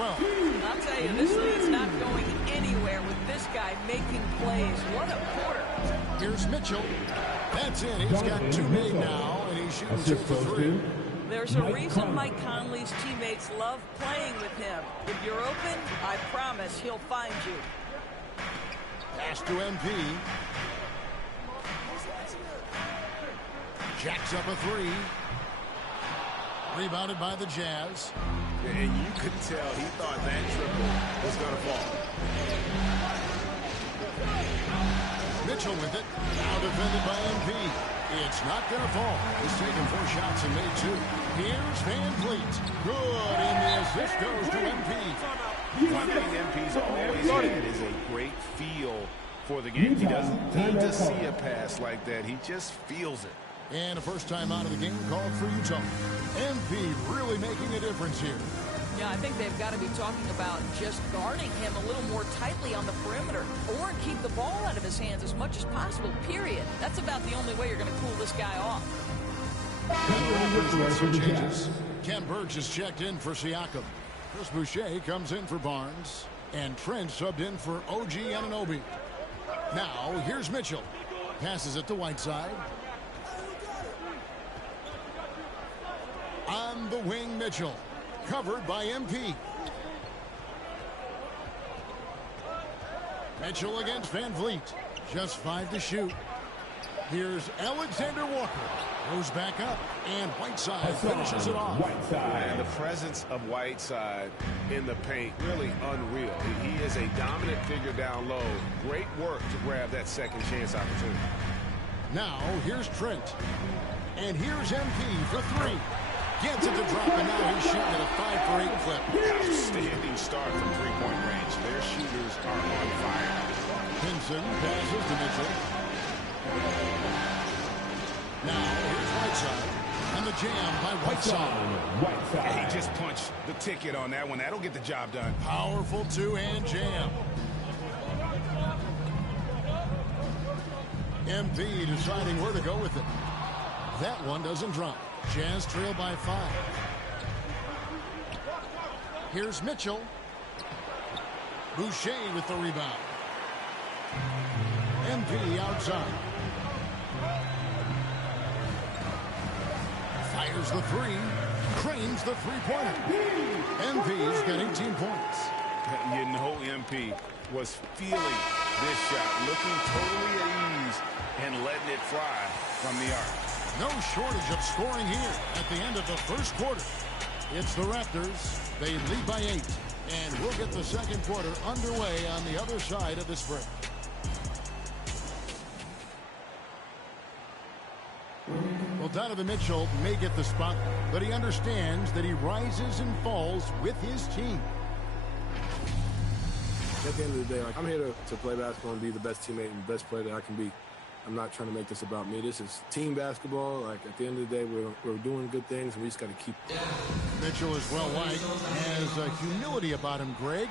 12. I'll tell you, this lead's not going anywhere with this guy making plays. What a quarter. Here's Mitchell. That's it. He's got 2 made now, and he's shooting 2 for 3. There's a reason Mike Conley's teammates love playing with him. If you're open, I promise he'll find you. Pass to MP. Jacks up a 3. Rebounded by the Jazz. And you could tell he thought that triple was going to fall. Mitchell with it. Now defended by MP. It's not going to fall. He's taken 4 shots and made 2. Here's Van Vliet. Good, and the assist goes to MP. One thing MP's always had is a great feel for the game. He doesn't need to see a pass like that. He just feels it. And a first time out of the game called for Utah. MP really making a difference here. Yeah, I think they've got to be talking about just guarding him a little more tightly on the perimeter or keep the ball out of his hands as much as possible, period. That's about the only way you're going to cool this guy off. And the Raptors with some changes. Ken Burge is checked in for Siakam. Chris Boucher comes in for Barnes. And Trent subbed in for OG Anunoby. Now, here's Mitchell. Passes it to Whiteside. On the wing, Mitchell. Covered by MP. Mitchell against Van Vliet. Just 5 to shoot. Here's Alexander Walker. Goes back up. And Whiteside finishes it off. And the presence of Whiteside in the paint, really unreal. He is a dominant figure down low. Great work to grab that second chance opportunity. Now, here's Trent. And here's MP for 3. Gets it to drop, and now he's shooting at a 5 for 8 clip. Outstanding start from 3-point range. Their shooters are on fire. Pinson passes to Mitchell. Now here's Whiteside. And the jam by Whiteside. And he just punched the ticket on that one. That'll get the job done. Powerful 2-hand jam. MP deciding where to go with it. That one doesn't drop. Jazz trail by 5. Here's Mitchell. Boucher with the rebound. MP outside. Fires the 3. Cranes the 3-pointer. MP's got 18 points. You know MP was feeling this shot, looking totally at ease and letting it fly from the arc. No shortage of scoring here at the end of the first quarter. It's the Raptors. They lead by 8. And we'll get the second quarter underway on the other side of this break. Well, Donovan Mitchell may get the spot, but he understands that he rises and falls with his team. At the end of the day, I'm here to play basketball and be the best teammate and best player that I can be. I'm not trying to make this about me. This is team basketball. At the end of the day, we're doing good things, and we just got to keep. Mitchell is well liked, has a humility about him, Greg,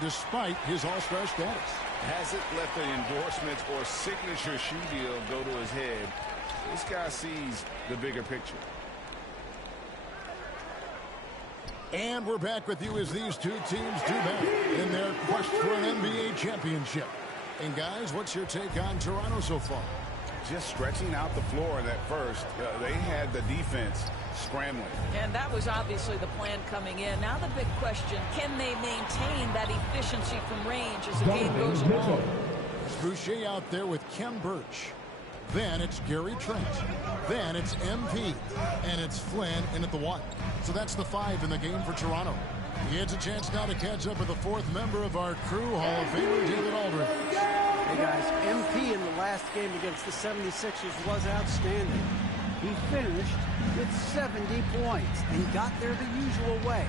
despite his all-star status. Hasn't let the endorsements or signature shoe deal go to his head. This guy sees the bigger picture. And we're back with you as these two teams do battle in their quest for an NBA championship. And guys, what's your take on Toronto so far? Just stretching out the floor in that first. They had the defense scrambling. And that was obviously the plan coming in. Now the big question, can they maintain that efficiency from range as the game goes along? Boucher out there with Kem Birch. Then it's Gary Trent. Then it's MP. And it's Flynn in at the 1. So that's the 5 in the game for Toronto. He has a chance now to catch up with the 4th member of our crew, Hall of Famer David Aldridge. Hey guys, MP in the last game against the 76ers was outstanding. He finished with 70 points and got there the usual way.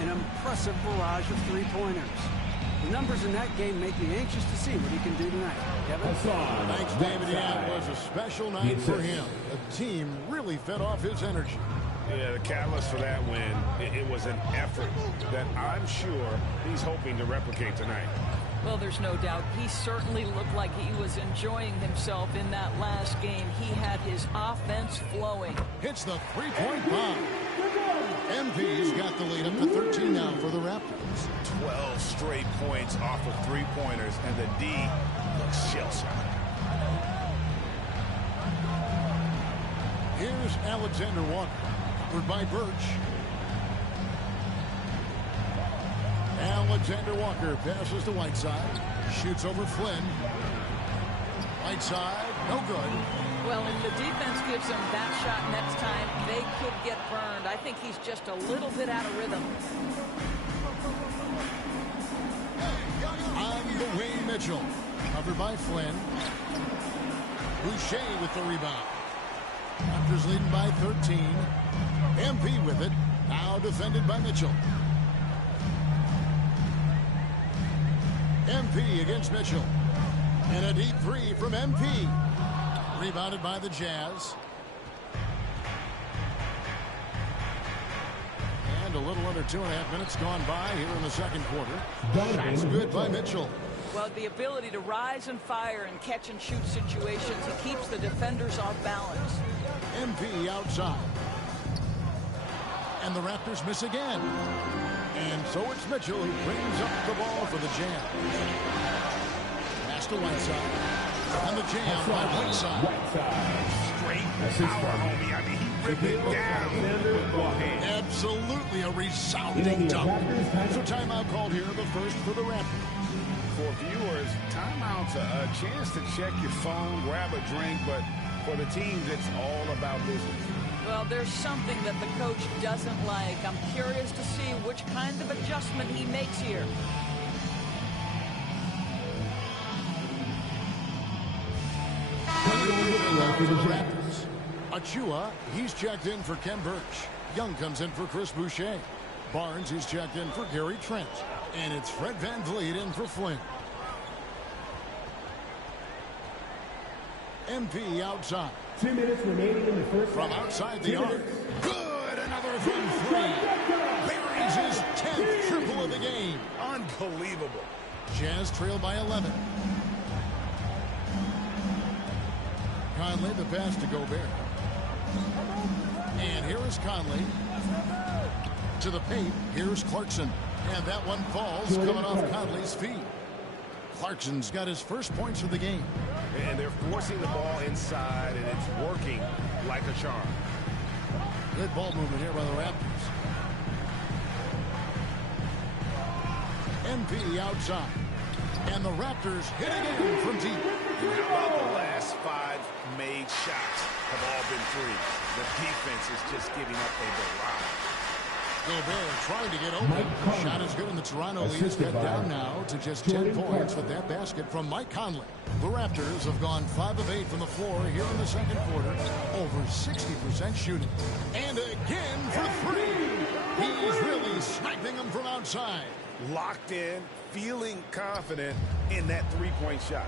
An impressive barrage of 3-pointers. The numbers in that game make me anxious to see what he can do tonight. Kevin? Thanks, David. Yeah, it was a special night for him. The team really fed off his energy. Yeah, the catalyst for that win, it was an effort that I'm sure he's hoping to replicate tonight. Well, there's no doubt. He certainly looked like he was enjoying himself in that last game. He had his offense flowing. Hits the three-point bomb. MP's got the lead up to 13 now for the Raptors. 12 straight points off of three-pointers, and the D looks shell-shocked. Here's Alexander Walker, covered by Birch. Alexander Walker passes to Whiteside. Shoots over Flynn. Whiteside, no good. Well, if the defense gives him that shot next time, they could get burned. I think he's just a little bit out of rhythm. On the wing, Mitchell. Covered by Flynn. Boucher with the rebound. Raptors leading by 13. MP with it. Now defended by Mitchell. MP against Mitchell. And a deep three from MP. Rebounded by the Jazz. And a little under 2.5 minutes gone by here in the second quarter. Shots good by Mitchell. Well, the ability to rise and fire in catch and shoot situations, he keeps the defenders off balance. MP outside. And the Raptors miss again. And so it's Mitchell who brings up the ball for the Jam. Pass to Whiteside. And the Jam by Whiteside. Straight power, homie. I mean, he ripped it down. Absolutely a resounding dunk. So timeout called here, the first for the Raptors. For viewers, timeout's a chance to check your phone, grab a drink, but for the teams, it's all about business. Well, there's something that the coach doesn't like. I'm curious to see which kind of adjustment he makes here. Raptors. Achua, he's checked in for Ken Birch. Young comes in for Chris Boucher. Barnes, he's checked in for Gary Trent. And it's Fred VanVleet in for Flynn. MP outside. 2 minutes remaining in the first. From outside the arc. Good! Another from three. Buries his 10th triple of the game. Unbelievable. Jazz trail by 11. Conley, the pass to Gobert. And here is Conley. To the paint. Here's Clarkson. And that one falls coming off Conley's feet. Clarkson's got his first points of the game. And they're forcing the ball inside, and it's working like a charm. Good ball movement here by the Raptors. MP outside. And the Raptors hit again from deep. And how about the last 5 made shots have all been threes? The defense is just giving up a barrage. Gobert trying to get open. Shot is good, and the Toronto lead is cut down now to just 10 points with that basket from Mike Conley. The Raptors have gone 5 of 8 from the floor here in the second quarter. Over 60% shooting. And again for 3. He's really sniping them from outside. Locked in, feeling confident in that three-point shot.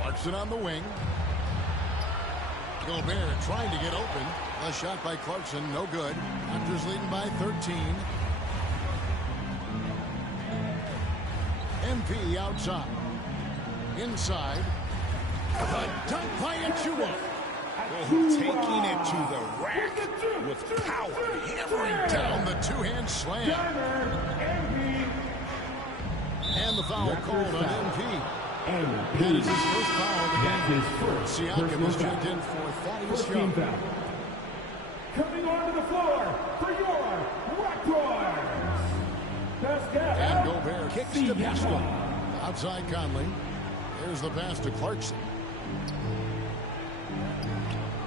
Clarkson on the wing. Gobert trying to get open. A shot by Clarkson, no good. Raptors leading by 13. MP outside. Inside. A dunk by Achua. Taking it to the rack with power. Hammering down the two-hand slam. And the foul called on MP. That is his first foul of the game. Siakam is checked in for Thaddeus Young. Coming onto the floor for your Raptors. And Gobert kicks to Pascal. Outside Conley. There's the pass to Clarkson.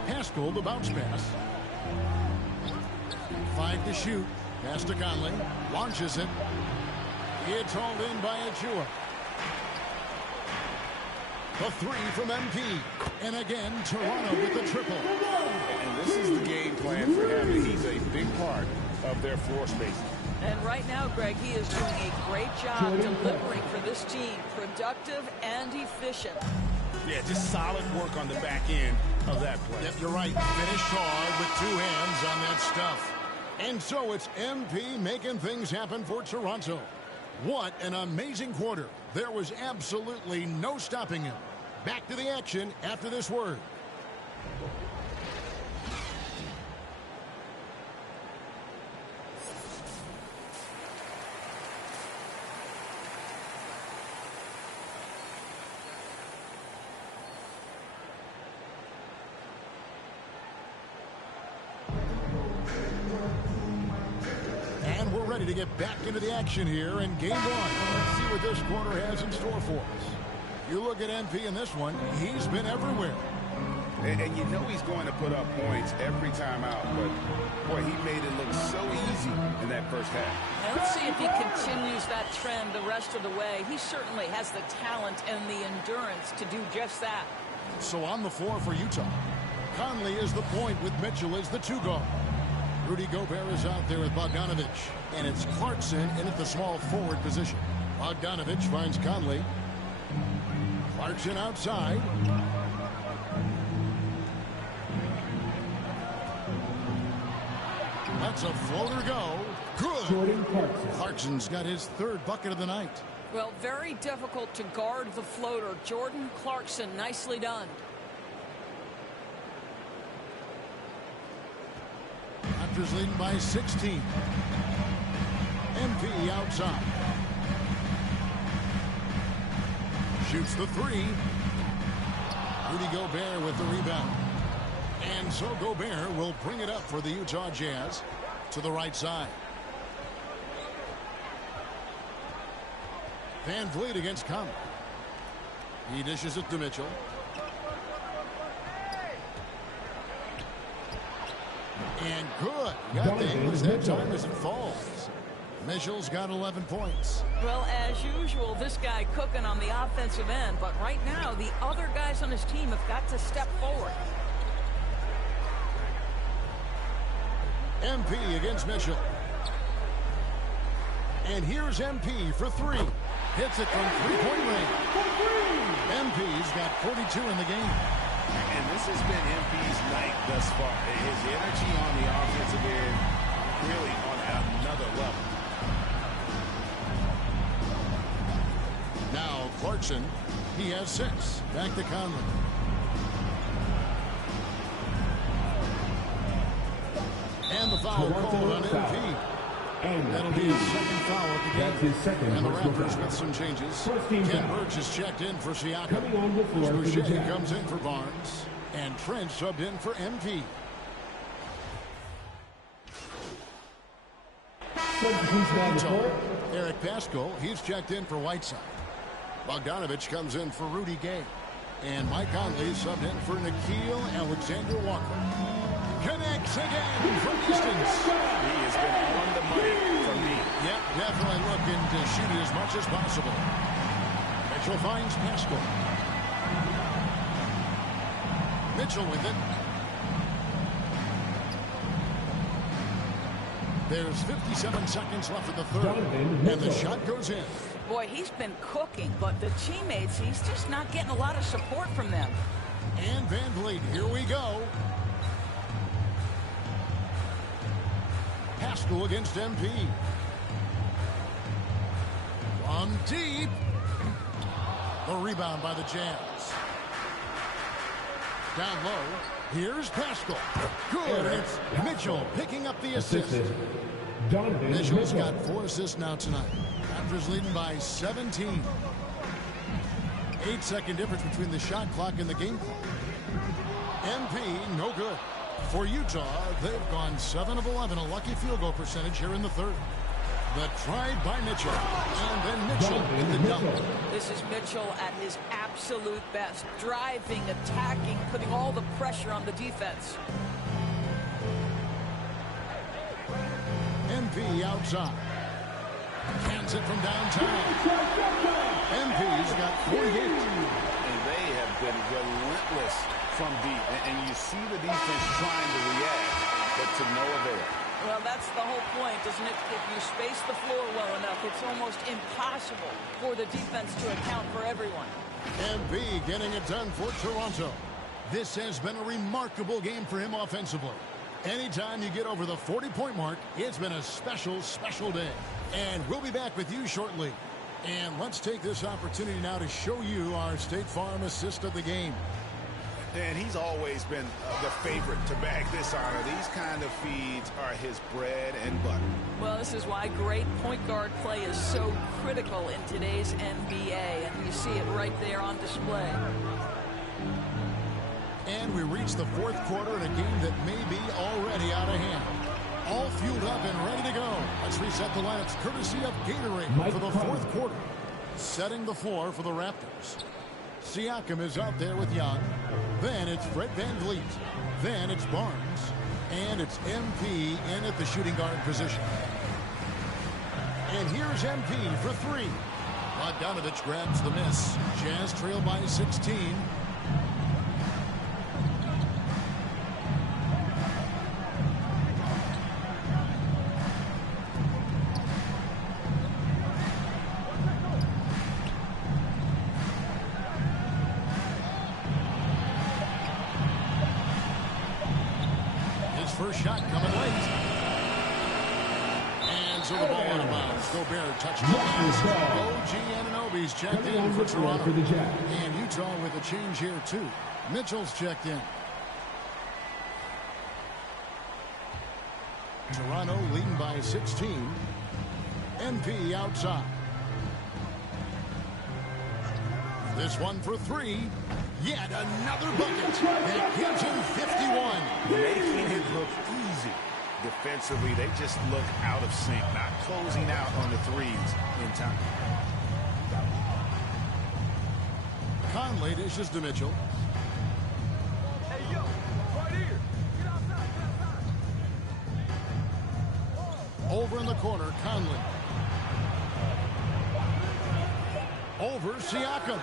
Pascal, the bounce pass. 5 to shoot. Pass to Conley. Launches it. It's hauled in by Achua. The 3 from MP. And again, Toronto with the triple. And this is the game plan for him. He's a big part of their floor spacing. And right now, Greg, he is doing a great job delivering for this team. Productive and efficient. Yeah, just solid work on the back end of that play. Yep, you're right. Finish hard with 2 hands on that stuff. And so it's MP making things happen for Toronto. What an amazing quarter. There was absolutely no stopping him. Back to the action after this word. And we're ready to get back into the action here in game one. Let's see what this quarter has in store for us. You look at MP in this one, he's been everywhere. And you know he's going to put up points every time out, but boy, he made it look so easy in that first half. Now let's see if he continues that trend the rest of the way. He certainly has the talent and the endurance to do just that. So on the floor for Utah, Conley is the point with Mitchell as the two guard. Rudy Gobert is out there with Bogdanovich, and it's Clarkson in at the small forward position. Bogdanovich finds Conley. Clarkson outside. That's a floater go. Good. Jordan Clarkson. Clarkson's got his third bucket of the night. Well, very difficult to guard the floater. Jordan Clarkson, nicely done. Raptors leading by 16. MP outside. Shoots the three. Rudy Gobert with the rebound. And so Gobert will bring it up for the Utah Jazz to the right side. Van Vliet against Conley. He dishes it to Mitchell. And good. Got the English that time as it falls. Mitchell's got 11 points. Well, as usual, this guy cooking on the offensive end. But right now, the other guys on his team have got to step forward. MP against Mitchell. And here's MP for three. Hits it from three-point range. MP's got 42 in the game. And this has been MP's night thus far. His energy on the offensive end really on another level. Now Clarkson, he has 6. Back to Conley. And the foul called on MP. That'll be his second foul of the game. That's his second. And the Raptors with some changes. Ken Burch is checked in for Siakam. Boucher comes in for Barnes. And Trent subbed in for MP. Utah, Eric Paschal, he's checked in for Whiteside. Bogdanovich comes in for Rudy Gay. And Mike Conley subbed in for Nickeil Alexander-Walker. Connects again from distance. He has been on the money for me. Yep, definitely looking to shoot it as much as possible. Mitchell finds Paschal. Mitchell with it. There's 57 seconds left of the third. And the shot goes in. Boy, he's been cooking, but the teammates, he's just not getting a lot of support from them. And Van Vliet, here we go. Paschal against MP. From deep. The rebound by the Jazz. Down low. Here's Paschal. Good. It's Mitchell picking up the assist. Mitchell's got 4 assists now tonight. Raptors leading by 17. 8-second difference between the shot clock and the game clock. MP, no good. For Utah, they've gone 7 of 11, a lucky field goal percentage here in the third. The try by Mitchell, and then Mitchell with the dunk. This is Mitchell at his absolute best, driving, attacking, putting all the pressure on the defense. MP outside. Cans it from downtown. MP's got 48. And they have been relentless from deep. And you see the defense trying to react, but to no avail. Well, that's the whole point, isn't it? If you space the floor well enough, it's almost impossible for the defense to account for everyone. MP getting it done for Toronto. This has been a remarkable game for him offensively. Anytime you get over the 40-point mark, it's been a special, special day. And we'll be back with you shortly. And let's take this opportunity now to show you our State Farm assist of the game. And he's always been the favorite to bag this honor. These kind of feeds are his bread and butter. Well, this is why great point guard play is so critical in today's NBA. And you see it right there on display. And we reach the fourth quarter in a game that may be already out of hand. All fueled up and ready to go. Let's reset the lineups courtesy of Gatorade for the fourth quarter. Setting the floor for the Raptors. Siakam is out there with Young. Then it's Fred VanVleet. Then it's Barnes. And it's MP in at the shooting guard position. And here's MP for three. Bogdanovich grabs the miss. Jazz trail by 16. First shot coming late. And so the ball out of bounds. Gobert touches the pass. OG Anunoby's checked in for Toronto. And Utah with a change here too. Mitchell's checked in. Toronto leading by 16. MP outside. This one for three. Yet another bucket. That gives him 51. Making it look easy. Defensively, they just look out of sync, not closing out on the threes in time. Conley dishes to Mitchell. Hey, yo, right here. Get outside, get outside. Over in the corner, Conley. Over Siakam.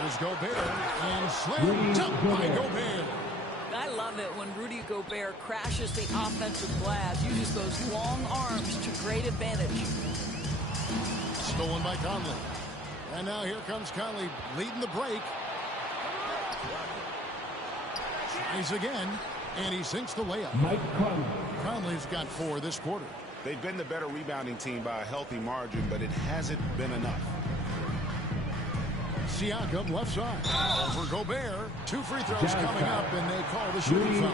Here's Gobert, and slammed up by Gobert. I love it when Rudy Gobert crashes the offensive glass, uses those long arms to great advantage. Stolen by Conley. And now here comes Conley leading the break. Tries again, and he sinks the layup. Mike Conley. Conley's got 4 this quarter. They've been the better rebounding team by a healthy margin, but it hasn't been enough. Siakam left side. Over Gobert. 2 free throws coming up, and they call the shooting foul.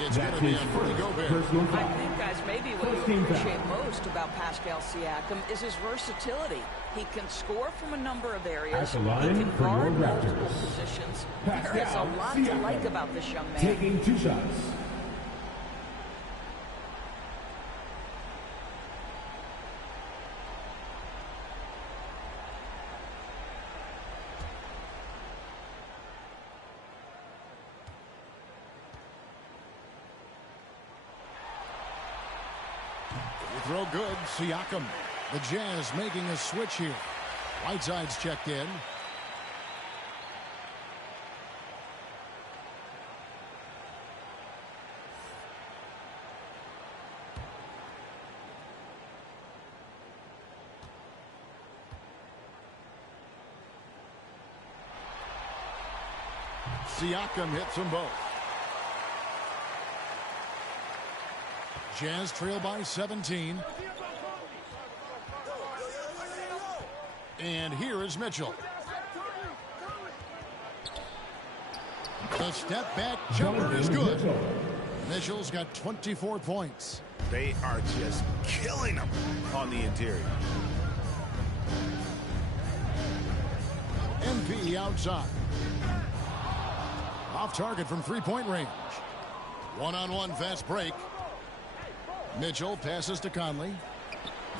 It's going to be on Rudy Gobert. I think, guys, maybe what you appreciate most about Pascal Siakam is his versatility. He can score from a number of areas. He can guard multiple positions. There is a lot to like about this young man. Taking 2 shots. Throw good. Siakam. The Jazz making a switch here. Whiteside's checked in. Siakam hits them both. Jazz trail by 17. And here is Mitchell. The step back jumper is good. Mitchell's got 24 points. They are just killing them on the interior. MP outside. Off target from three-point range. One-on-one fast break. Mitchell passes to Conley.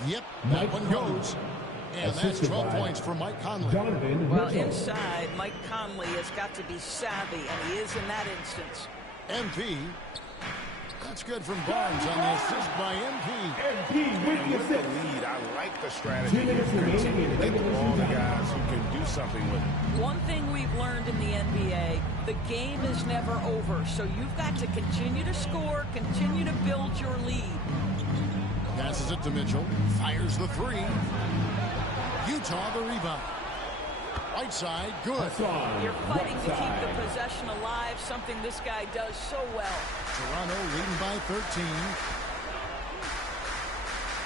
Yep, that one goes. And that's 12 points for Mike Conley. Well, inside, Mike Conley has got to be savvy, and he is in that instance. MP. That's good from Barnes on the assist by MP. MP with the With the assist. lead, I like the strategy. 2 minutes Continue to remaining. get the ball to guys who can do something with it. One thing we've learned in the NBA, the game is never over, so you've got to continue to score, continue to build your lead. Passes it to Mitchell. Fires the three. Utah the rebound. Right side, good. You're fighting to keep the possession alive, something this guy does so well. Toronto leading by 13.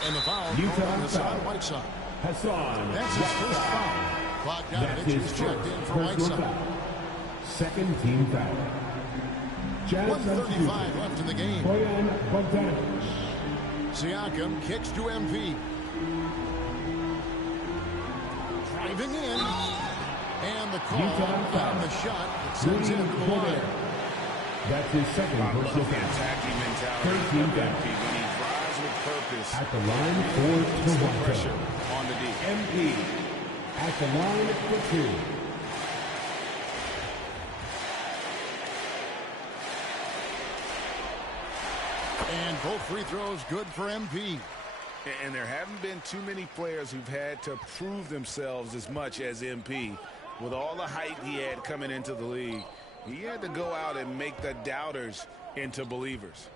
And the foul called on Hassan Whiteside. That's his first foul. Bogdanovich is checked in for Whiteside. Second team foul. 1:35 left in the game. Siakam kicks to MP. Driving in. And the call on the shot that sends him to the line. That's his second personal foul. Attacking mentality of MP when he drives with purpose. At the line for Toronto. Pressure on the D. MP at the line for 2. And both free throws good for MP. And there haven't been too many players who've had to prove themselves as much as MP. With all the hype he had coming into the league, he had to go out and make the doubters into believers.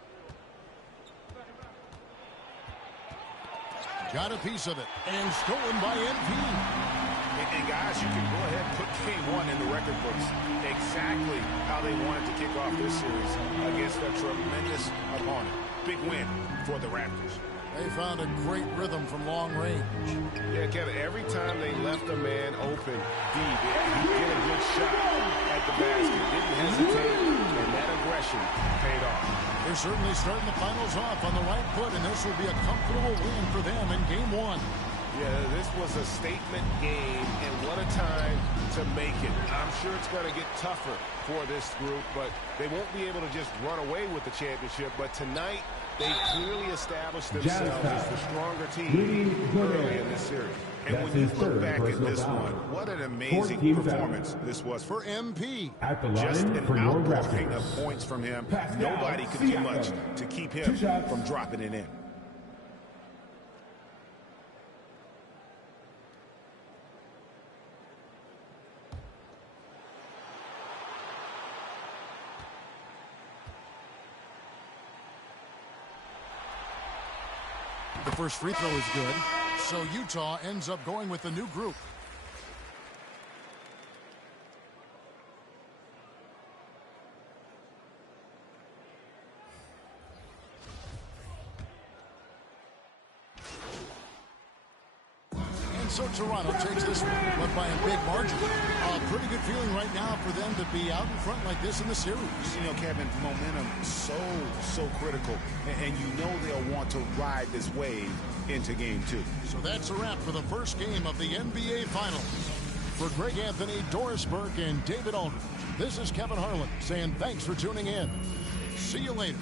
Got a piece of it. And stolen by MP. And guys, you can go ahead and put game 1 in the record books. Exactly how they wanted to kick off this series against a tremendous opponent. Big win for the Raptors. They found a great rhythm from long range. Yeah, Kevin, every time they left a man open deep, he'd get a good shot at the basket. Didn't hesitate, and that aggression paid off. They're certainly starting the finals off on the right foot, and this will be a comfortable win for them in game 1. Yeah, this was a statement game, and what a time to make it. I'm sure it's going to get tougher for this group, but they won't be able to just run away with the championship. But tonight, they clearly established themselves as the stronger team early in this series. And when you look back at this one, what an amazing performance this was for MP. Just an outpouring of points from him. Nobody could do much to keep him from dropping it in. The first free throw is good, so Utah ends up going with the new group. And so Toronto takes this one, but by a big margin. A pretty good feeling right now for them to be out in front like this in the series. You know, Kevin, momentum so critical, and you know they'll want to ride this wave into game 2. So that's a wrap for the first game of the NBA Finals. For Greg Anthony, Doris Burke, and David Aldridge, this is Kevin Harlan saying thanks for tuning in. See you later.